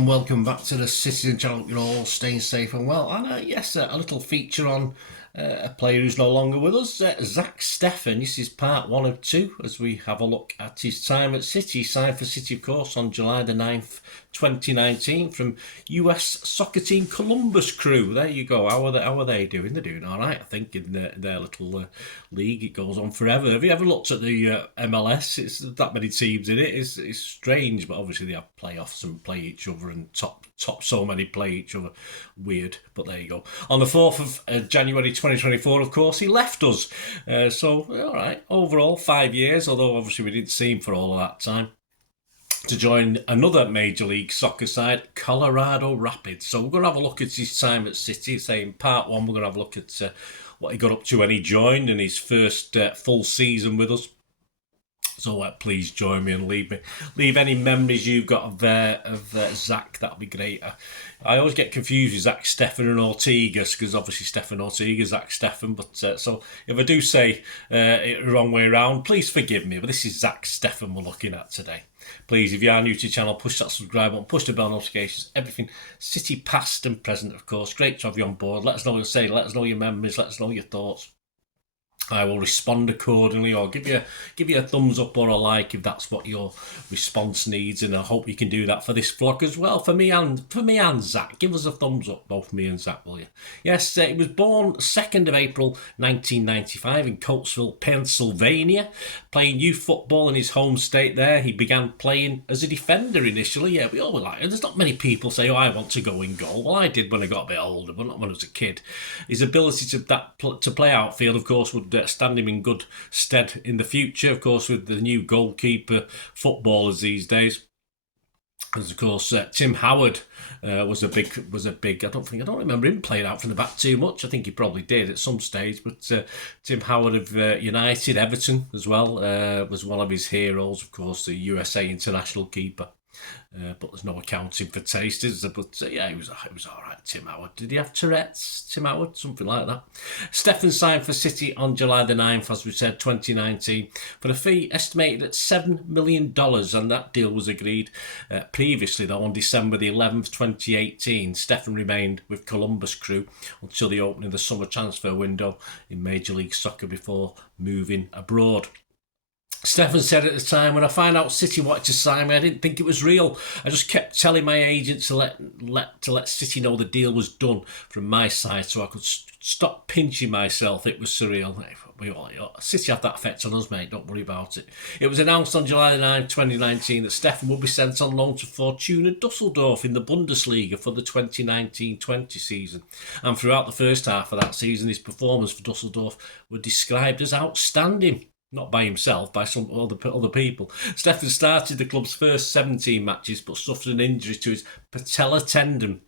and welcome back to the Citizen Channel. You're all staying safe and well. And yes, a little feature on a player who's no longer with us, Zack Steffen. This is part 1 of 2 as we have a look at his time at City. He signed for City, of course, on July the 9th, 2019 from US soccer team Columbus Crew. There you go. How are they doing? They're doing all right, I think, in their little league. It goes on forever. Have you ever looked at the MLS? It's that many teams in it. It's strange, but obviously they have playoffs and play each other, and top so many play each other. Weird, but there you go. On the 4th of January 2024, of course, he left us. So, all right, overall 5 years, although obviously we didn't see him for all of that time, to join another Major League Soccer side, Colorado Rapids. So we're going to have a look at his time at City. Say in part 1, we're going to have a look at what he got up to when he joined and his first full season with us. So please join me and leave any memories you've got of Zack. That'll be great. I always get confused with Zack Steffen and Ortigas, because obviously Steffen Ortiga, Zack Steffen. But so if I do say it the wrong way around, please forgive me. But this is Zack Steffen we're looking at today. Please, if you are new to the channel, push that subscribe button, push the bell notifications, everything City past and present, of course. Great to have you on board. Let us know what you say. Let us know your memories. Let us know your thoughts. I will respond accordingly, or give you a thumbs up or a like if that's what your response needs, and I hope you can do that for this vlog as well. For me and Zack, give us a thumbs up, both me and Zack, will you? Yes, he was born 2nd of April 1995 in Coatesville, Pennsylvania, playing youth football in his home state there. He began playing as a defender initially. Yeah, we all were like, there's not many people say, oh, I want to go in goal. Well, I did when I got a bit older, but not when I was a kid. His ability to play outfield, of course, would stand him in good stead in the future, of course, with the new goalkeeper footballers these days. As of course, Tim Howard was a big. I don't remember him playing out from the back too much. I think he probably did at some stage. But Tim Howard of United, Everton as well, was one of his heroes. Of course, the USA international keeper. But there's no accounting for taste, is there? But yeah, he was all right, Tim Howard. Did he have Tourette's, Tim Howard? Something like that. Steffen signed for City on July the 9th, as we said, 2019, for a fee estimated at $7 million, and that deal was agreed previously, though, on December the 11th, 2018. Steffen remained with Columbus Crew until the opening of the summer transfer window in Major League Soccer before moving abroad. Steffen said at the time, when I found out City wanted to sign me, I didn't think it was real. I just kept telling my agent to let City know the deal was done from my side, so I could stop pinching myself. It was surreal. City had that effect on us, mate. Don't worry about it. It was announced on July 9, 2019, that Steffen would be sent on loan to Fortuna Dusseldorf in the Bundesliga for the 2019-20 season. And throughout the first half of that season, his performance for Dusseldorf were described as outstanding. Not by himself, by some other people. Steffen started the club's first 17 matches, but suffered an injury to his patella tendon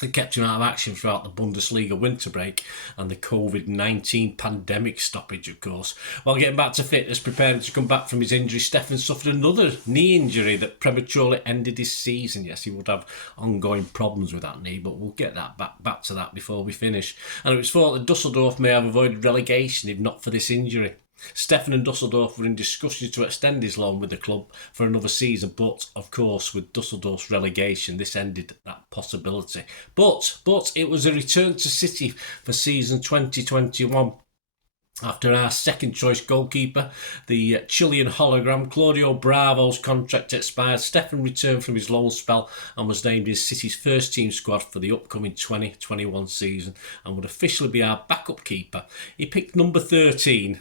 that kept him out of action throughout the Bundesliga winter break and the COVID-19 pandemic stoppage, of course. While getting back to fitness, preparing to come back from his injury, Steffen suffered another knee injury that prematurely ended his season. Yes, he would have ongoing problems with that knee, but we'll get that back to that before we finish. And it was thought that Dusseldorf may have avoided relegation if not for this injury. Steffen and Dusseldorf were in discussions to extend his loan with the club for another season, but of course with Dusseldorf's relegation this ended that possibility. But it was a return to City for season 2021. After our second choice goalkeeper, the Chilean hologram Claudio Bravo's contract expired, Steffen returned from his loan spell and was named in City's first team squad for the upcoming 2021 season and would officially be our backup keeper. He picked number 13.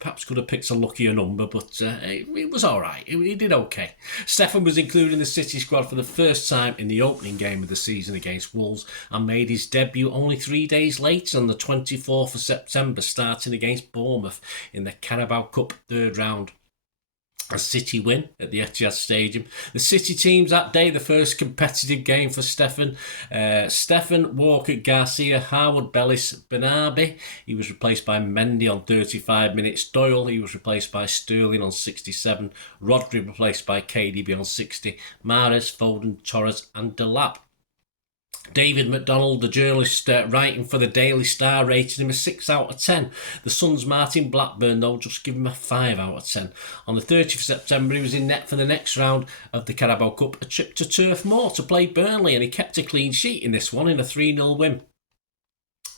Perhaps could have picked a luckier number, but it was all right. He did okay. Steffen was included in the City squad for the first time in the opening game of the season against Wolves and made his debut only 3 days later on the 24th of September, starting against Bournemouth in the Carabao Cup third round. A City win at the Etihad Stadium. The City teams that day, the first competitive game for Steffen. Steffen, Walker, Garcia, Harwood, Bellis, Benabi. He was replaced by Mendy on 35 minutes. Doyle, he was replaced by Sterling on 67. Rodri replaced by KDB on 60. Mahrez, Foden, Torres and Delap. David McDonald, the journalist writing for the Daily Star, rated him a 6 out of 10. The Sun's Martin Blackburn, though, just give him a 5 out of 10. On the 30th of September, he was in net for the next round of the Carabao Cup, a trip to Turf Moor to play Burnley, and he kept a clean sheet in this one in a 3-0 win.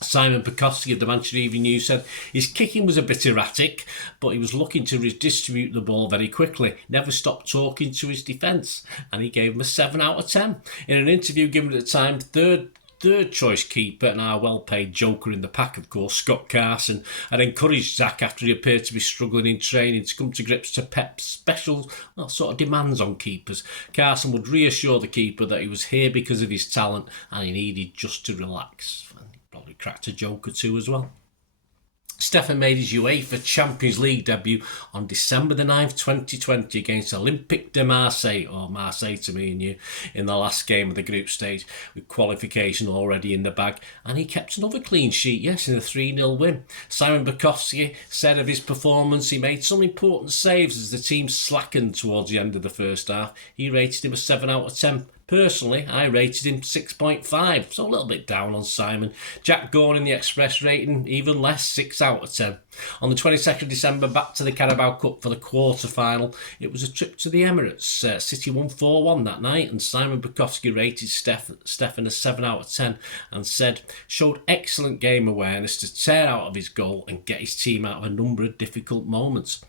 Simon Pekowski of the Manchester Evening News said his kicking was a bit erratic, but he was looking to redistribute the ball very quickly, never stopped talking to his defence, and he gave him a 7 out of 10. In an interview given at the time, third choice keeper and our well-paid joker in the pack, of course, Scott Carson, had encouraged Zack after he appeared to be struggling in training to come to grips to Pep's special sort of demands on keepers. Carson would reassure the keeper that he was here because of his talent and he needed just to relax. Probably cracked a joke or two as well. Steffen made his UEFA Champions League debut on December the 9th, 2020 against Olympique de Marseille, or Marseille to me and you, in the last game of the group stage, with qualification already in the bag, and he kept another clean sheet, yes, in a 3-0 win. Simon Pekowski said of his performance, he made some important saves as the team slackened towards the end of the first half. He rated him a 7 out of 10. Personally, I rated him 6.5, so a little bit down on Simon. Jack Gorn in the Express rating even less, 6 out of 10. On the 22nd of December, back to the Carabao Cup for the quarter-final. It was a trip to the Emirates. City won 4-1 that night, and Simon Pekowski rated Steffen a 7 out of 10 and said, showed excellent game awareness to tear out of his goal and get his team out of a number of difficult moments.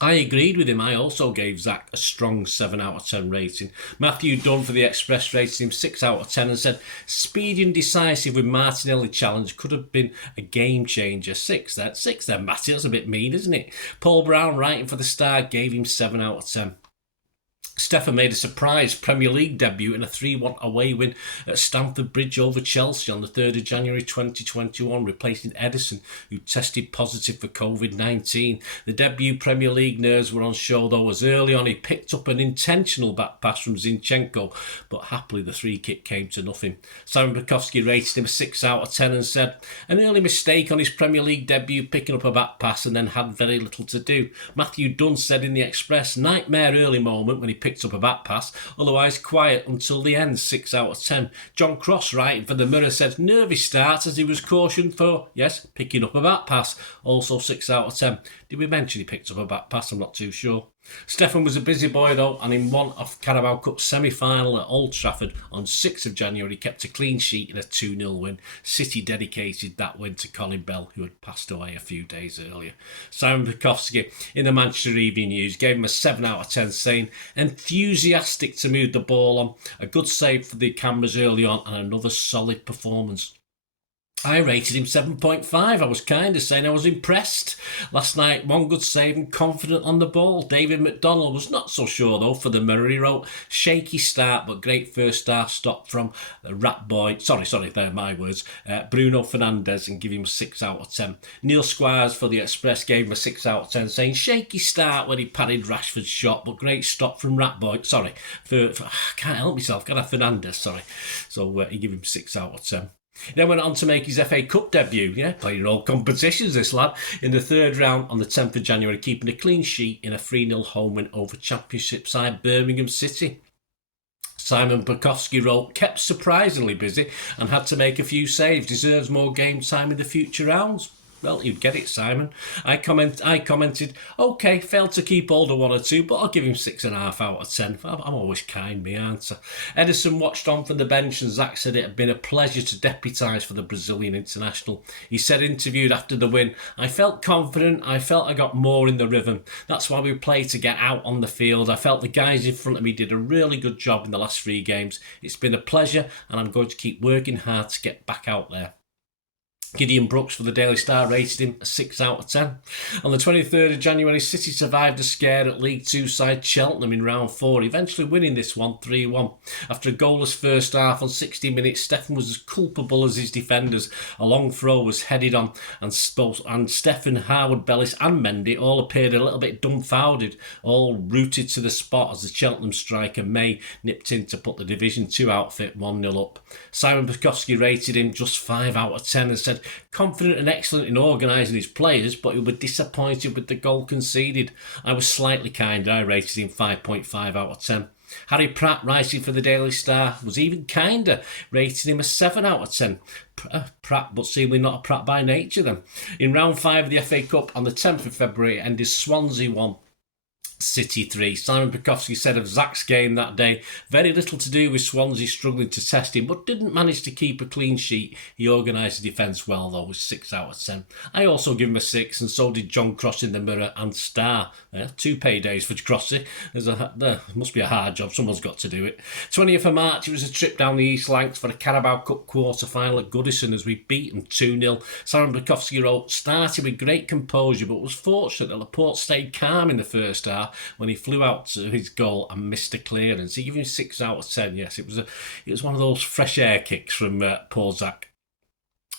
I agreed with him. I also gave Zack a strong 7 out of 10 rating. Matthew Dunn for the Express rated him 6 out of 10 and said, speedy and decisive with Martinelli challenge, could have been a game changer. 6 then, Matty, that's a bit mean, isn't it? Paul Brown, writing for the Star, gave him 7 out of 10. Steffen made a surprise Premier League debut in a 3-1 away win at Stamford Bridge over Chelsea on the 3rd of January 2021, replacing Ederson, who tested positive for COVID-19. The debut Premier League nerves were on show, though, as early on he picked up an intentional back pass from Zinchenko, but happily the free kick came to nothing. Simon Pekowski rated him a 6 out of 10 and said, an early mistake on his Premier League debut, picking up a back pass and then had very little to do. Matthew Dunn said in the Express, nightmare early moment when he picked up a back pass, otherwise quiet until the end, 6 out of 10. John Cross, writing for the Mirror, said nervy start as he was cautioned for, yes, picking up a back pass, also 6 out of 10. Did we mention he picked up a back pass? I'm not too sure. Steffen was a busy boy though, and in one of Carabao Cup semi-final at Old Trafford on 6th of January, he kept a clean sheet in a 2-0 win. City dedicated that win to Colin Bell, who had passed away a few days earlier. Simon Pekowski in the Manchester Evening News gave him a 7 out of 10, saying, enthusiastic to move the ball on, a good save for the cameras early on, and another solid performance. I rated him 7.5. I was kind of saying I was impressed. Last night, one good save and confident on the ball. David McDonald was not so sure, though, for the Mirror. He wrote, shaky start, but great first half stop from the rat boy. Sorry, they're my words. Bruno Fernandes, and give him a 6 out of 10. Neil Squires for the Express gave him a 6 out of 10, saying, shaky start when he parried Rashford's shot, but great stop from rat boy. Sorry, I can't help myself. Got a Fernandes, sorry. So he gave him 6 out of 10. He then went on to make his FA Cup debut, playing in all competitions, this lad, in the third round on the 10th of January, keeping a clean sheet in a 3-0 home win over Championship side Birmingham City. Simon Pekowski wrote, kept surprisingly busy and had to make a few saves, deserves more game time in the future rounds. Well, you'd get it, Simon. I commented, OK, failed to keep hold of one or two, but I'll give him 6.5 out of 10. I'm always kind, me, aren't I? Ederson watched on from the bench, and Zack said it had been a pleasure to deputise for the Brazilian international. He said, interviewed after the win, I felt confident, I felt I got more in the rhythm. That's why we play to get out on the field. I felt the guys in front of me did a really good job in the last 3 games. It's been a pleasure, and I'm going to keep working hard to get back out there. Gideon Brooks for the Daily Star rated him a 6 out of 10. On the 23rd of January, City survived a scare at League Two side Cheltenham in round 4, eventually winning this one 3-1. After a goalless first half on 60 minutes, Steffen was as culpable as his defenders. A long throw was headed on, and Steffen, Harwood, Bellis and Mendy all appeared a little bit dumbfounded, all rooted to the spot as the Cheltenham striker May nipped in to put the Division 2 outfit 1-0 up. Simon Pekowski rated him just 5 out of 10 and said, confident and excellent in organising his players, but he was disappointed with the goal conceded. I was slightly kinder. I rated him 5.5 out of 10. Harry Pratt, writing for the Daily Star, was even kinder, rating him a 7 out of 10. Pratt, but seemingly not a Pratt by nature then. In round 5 of the FA Cup on the 10th of February, it ended Swansea 1, City 3. Simon Bukowski said of Zack's game that day, very little to do with Swansea struggling to test him, but didn't manage to keep a clean sheet. He organised the defence well though, with 6 out of 10. I also give him a 6, and so did John Cross in the Mirror and Star. 2 paydays for Crossy. There must be a hard job, someone's got to do it. 20th of March, it was a trip down the East Lancs for a Carabao Cup quarter-final at Goodison as we beat them 2-0. Simon Bukowski wrote, started with great composure, but was fortunate that Laporte stayed calm in the first half when he flew out to his goal and missed a clearance. He gave him 6 out of 10. Yes, it was one of those fresh air kicks from poor Zack.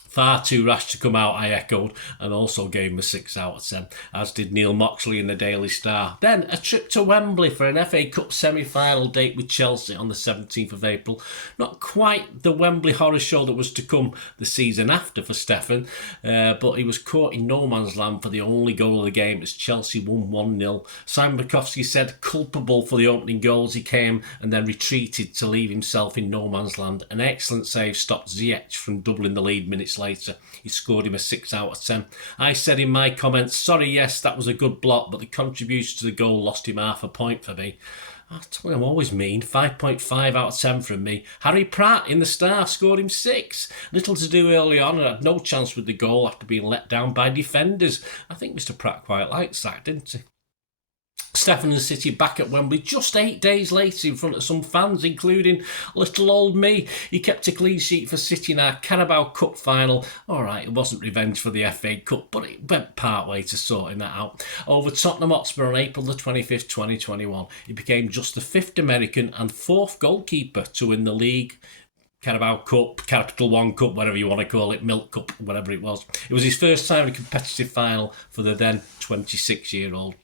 Far too rash to come out, I echoed, and also gave him a 6 out of 10, as did Neil Moxley in the Daily Star. Then a trip to Wembley for an FA Cup semi-final date with Chelsea on the 17th of April. Not quite the Wembley horror show that was to come the season after for Steffen, but he was caught in no man's land for the only goal of the game as Chelsea won 1-0. Simon Bukowski said culpable for the opening goals, he came and then retreated to leave himself in no man's land. An excellent save stopped Zack from doubling the lead minutes later. He scored him a 6 out of 10. I said in my comments, sorry, yes, that was a good block, but the contribution to the goal lost him half a point for me. I told him I'm always mean. 5.5 out of 10 from me. Harry Pratt in the Star scored him 6. Little to do early on and had no chance with the goal after being let down by defenders. I think Mr. Pratt quite liked Zack, didn't he? Steffen and City back at Wembley just 8 days later in front of some fans, including little old me. He kept a clean sheet for City in our Carabao Cup final. All right, it wasn't revenge for the FA Cup, but it went part way to sorting that out. Over Tottenham Hotspur on April the 25th, 2021. He became just the 5th American and 4th goalkeeper to win the league, Carabao Cup, Capital One Cup, whatever you want to call it, Milk Cup, whatever it was. It was his first time in a competitive final for the then 26-year-old.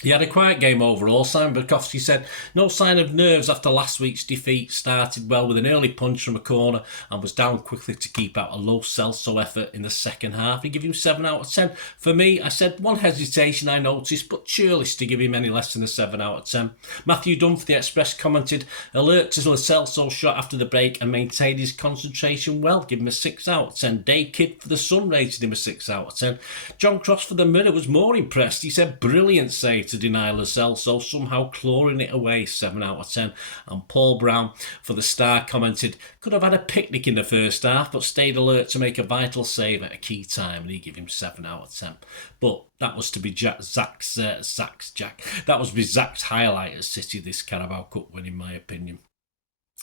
He had a quiet game overall. Simon Bukowski said, no sign of nerves after last week's defeat. Started well with an early punch from a corner and was down quickly to keep out a low Celso effort in the second half. He gave him 7 out of 10. For me, I said one hesitation I noticed, but churlish to give him any less than a 7 out of 10. Matthew Dunn for the Express commented, alert to the Celso shot after the break and maintained his concentration well. Give him a 6 out of 10. Day Kid for the Sun rated him a 6 out of 10. John Cross for the Mirror was more impressed. He said, brilliant save to deny Lo Celso, somehow clawing it away, 7 out of 10. And Paul Brown for the Star commented, could have had a picnic in the first half, but stayed alert to make a vital save at a key time, and he gave him 7 out of 10. But that was to be Zack's highlight at City this Carabao Cup win, in my opinion.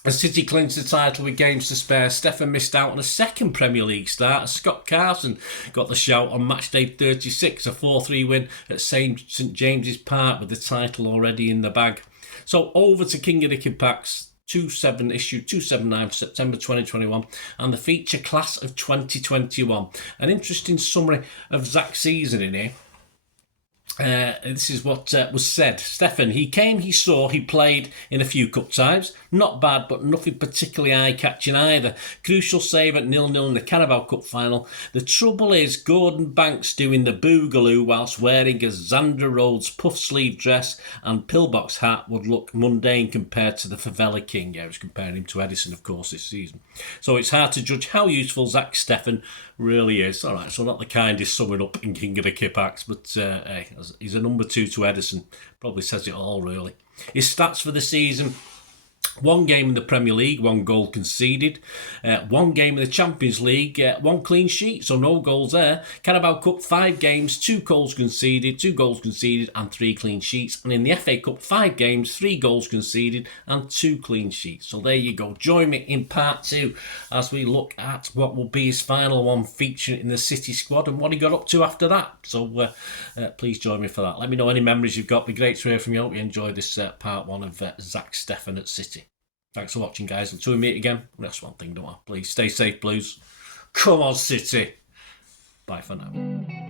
As City clinched the title with games to spare, Steffen missed out on a second Premier League start as Scott Carson got the shout on matchday 36, a 4-3 win at St James's Park with the title already in the bag. So over to King of the Kippax, issue 279 for September 2021 and the feature class of 2021. An interesting summary of Zack's season in here. This is what was said. Steffen, he came, he saw, he played in a few cup ties. Not bad, but nothing particularly eye-catching either. Crucial save at 0-0 in the Carabao Cup final. The trouble is Gordon Banks doing the boogaloo whilst wearing a Xander Rhodes puff sleeve dress and pillbox hat would look mundane compared to the Favela King. Yeah, I was comparing him to Edison, of course, this season. So it's hard to judge how useful Zack Steffen really is. All right, so not the kindest summing up in King of the Kippax, but hey, he's a number 2 to Edison. Probably says it all, really. His stats for the season: 1 game in the Premier League, 1 goal conceded. 1 game in the Champions League, 1 clean sheet, so no goals there. Carabao Cup, 5 games, 2 goals conceded, and 3 clean sheets. And in the FA Cup, 5 games, 3 goals conceded, and 2 clean sheets. So there you go. Join me in part 2 as we look at what will be his final one, featuring in the City squad and what he got up to after that. So please join me for that. Let me know any memories you've got. It'd be great to hear from you. I hope you enjoyed this part 1 of Zack Steffen at City. Thanks for watching, guys. Until we meet again, that's one thing, don't I? Please stay safe, Blues. Come on, City. Bye for now.